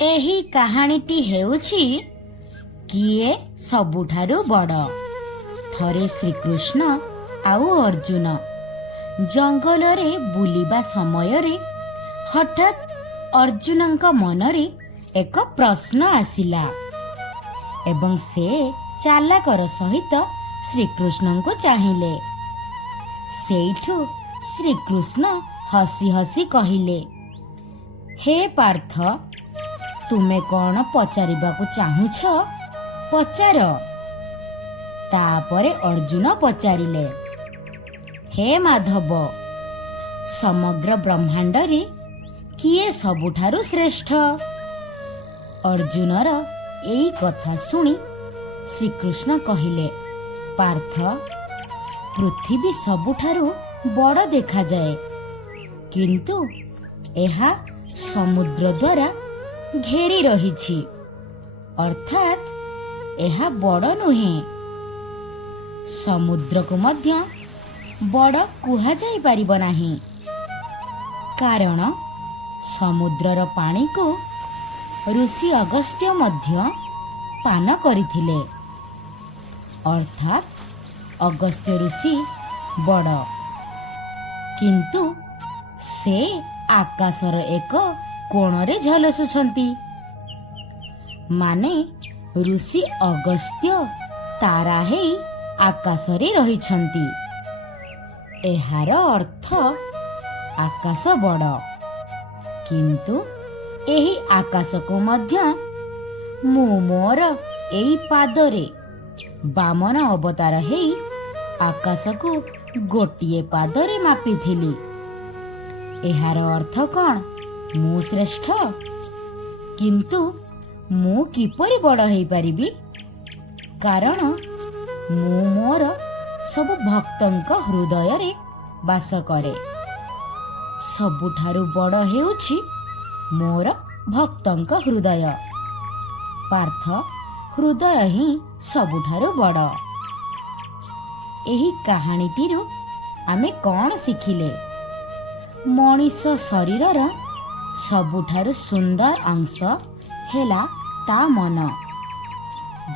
ଏହି କାହାଣୀଟି ହେଉଛି କିଏ ସବୁଠାରୁ ବଡ଼। ଥରେ ଶ୍ରୀକୃଷ୍ଣ ଆଉ ଅର୍ଜୁନ ଜଙ୍ଗଲରେ ବୁଲିବା ସମୟରେ ହଠାତ୍ ଅର୍ଜୁନଙ୍କ ମନରେ ଏକ ପ୍ରଶ୍ନ ଆସିଲା ଏବଂ ସେ ଚାଲାକର ସହିତ ଶ୍ରୀକୃଷ୍ଣଙ୍କୁ ଚାହିଁଲେ। ସେଇଠୁ ଶ୍ରୀକୃଷ୍ଣ ହସି ହସି କହିଲେ, ହେ ପାର୍ଥ, ତୁମେ କ'ଣ ପଚାରିବାକୁ ଚାହୁଁଛ? ପଚାର। ତାପରେ ଅର୍ଜୁନ ପଚାରିଲେ, ହେ ମାଧବ, ସମଗ୍ର ବ୍ରହ୍ମାଣ୍ଡରେ କିଏ ସବୁଠାରୁ ଶ୍ରେଷ୍ଠ? ଅର୍ଜୁନର ଏଇ କଥା ଶୁଣି ଶ୍ରୀକୃଷ୍ଣ କହିଲେ, ପାର୍ଥ, ପୃଥିବୀ ସବୁଠାରୁ ବଡ଼ ଦେଖାଯାଏ, କିନ୍ତୁ ଏହା ସମୁଦ୍ର ଦ୍ୱାରା ଘେରି ରହିଛି, ଅର୍ଥାତ୍ ଏହା ବଡ଼ ନୁହେଁ। ସମୁଦ୍ରକୁ ମଧ୍ୟ ବଡ଼ କୁହାଯାଇପାରିବ ନାହିଁ, କାରଣ ସମୁଦ୍ରର ପାଣିକୁ ଋଷି ଅଗସ୍ତ୍ୟ ମଧ୍ୟ ପାନ କରିଥିଲେ, ଅର୍ଥାତ୍ ଅଗସ୍ତ୍ୟ ଋଷି ବଡ଼। କିନ୍ତୁ ସେ ଆକାଶର ଏକ କୋଣରେ ଝଲସୁଛନ୍ତି, ମାନେ ଋଷି ଅଗସ୍ତ୍ୟ ତାରା ହେଇ ଆକାଶରେ ରହିଛନ୍ତି। ଏହାର ଅର୍ଥ ଆକାଶ ବଡ଼, କିନ୍ତୁ ଏହି ଆକାଶକୁ ମଧ୍ୟ ମୁଁ ମୋର ଏଇ ପାଦରେ ବାମନ ଅବତାର ହେଇ ଆକାଶକୁ ଗୋଟିଏ ପାଦରେ ମାପିଥିଲି। ଏହାର ଅର୍ଥ କ'ଣ? ମୁଁ ଶ୍ରେଷ୍ଠ, କିନ୍ତୁ ମୁଁ କିପରି ବଡ଼ ହେଇପାରିବି? କାରଣ ମୁଁ ମୋର ସବୁ ଭକ୍ତଙ୍କ ହୃଦୟରେ ବାସ କରେ। ସବୁଠାରୁ ବଡ଼ ହେଉଛି ମୋର ଭକ୍ତଙ୍କ ହୃଦୟ। ପାର୍ଥ, ହୃଦୟ ହିଁ ସବୁଠାରୁ ବଡ଼। ଏହି କାହାଣୀଟିରୁ ଆମେ କ'ଣ ଶିଖିଲେ? ମଣିଷ ଶରୀରର ସବୁଠାରୁ ସୁନ୍ଦର ଅଂଶ ହେଲା ତା ମନ।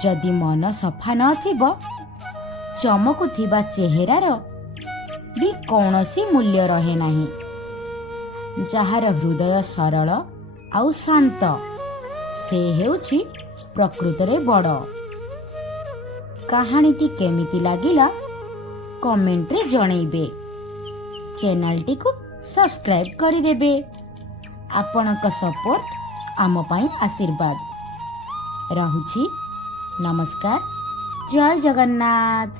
ଯଦି ମନ ସଫା ନଥିବ, ଚମକୁଥିବା ଚେହେରାର ବି କୌଣସି ମୂଲ୍ୟ ରହେ ନାହିଁ। ଯାହାର ହୃଦୟ ସରଳ ଆଉ ଶାନ୍ତ, ସେ ହେଉଛି ପ୍ରକୃତରେ ବଡ଼। କାହାଣୀଟି କେମିତି ଲାଗିଲା କମେଣ୍ଟରେ ଜଣେଇବେ। ଚ୍ୟାନେଲଟିକୁ ସବସ୍କ୍ରାଇବ୍ କରିଦେବେ। ଆପଣଙ୍କ ସପୋର୍ଟ ଆମ ପାଇଁ ଆଶୀର୍ବାଦ। ରହୁଛି। ନମସ୍କାର। ଜୟ ଜଗନ୍ନାଥ।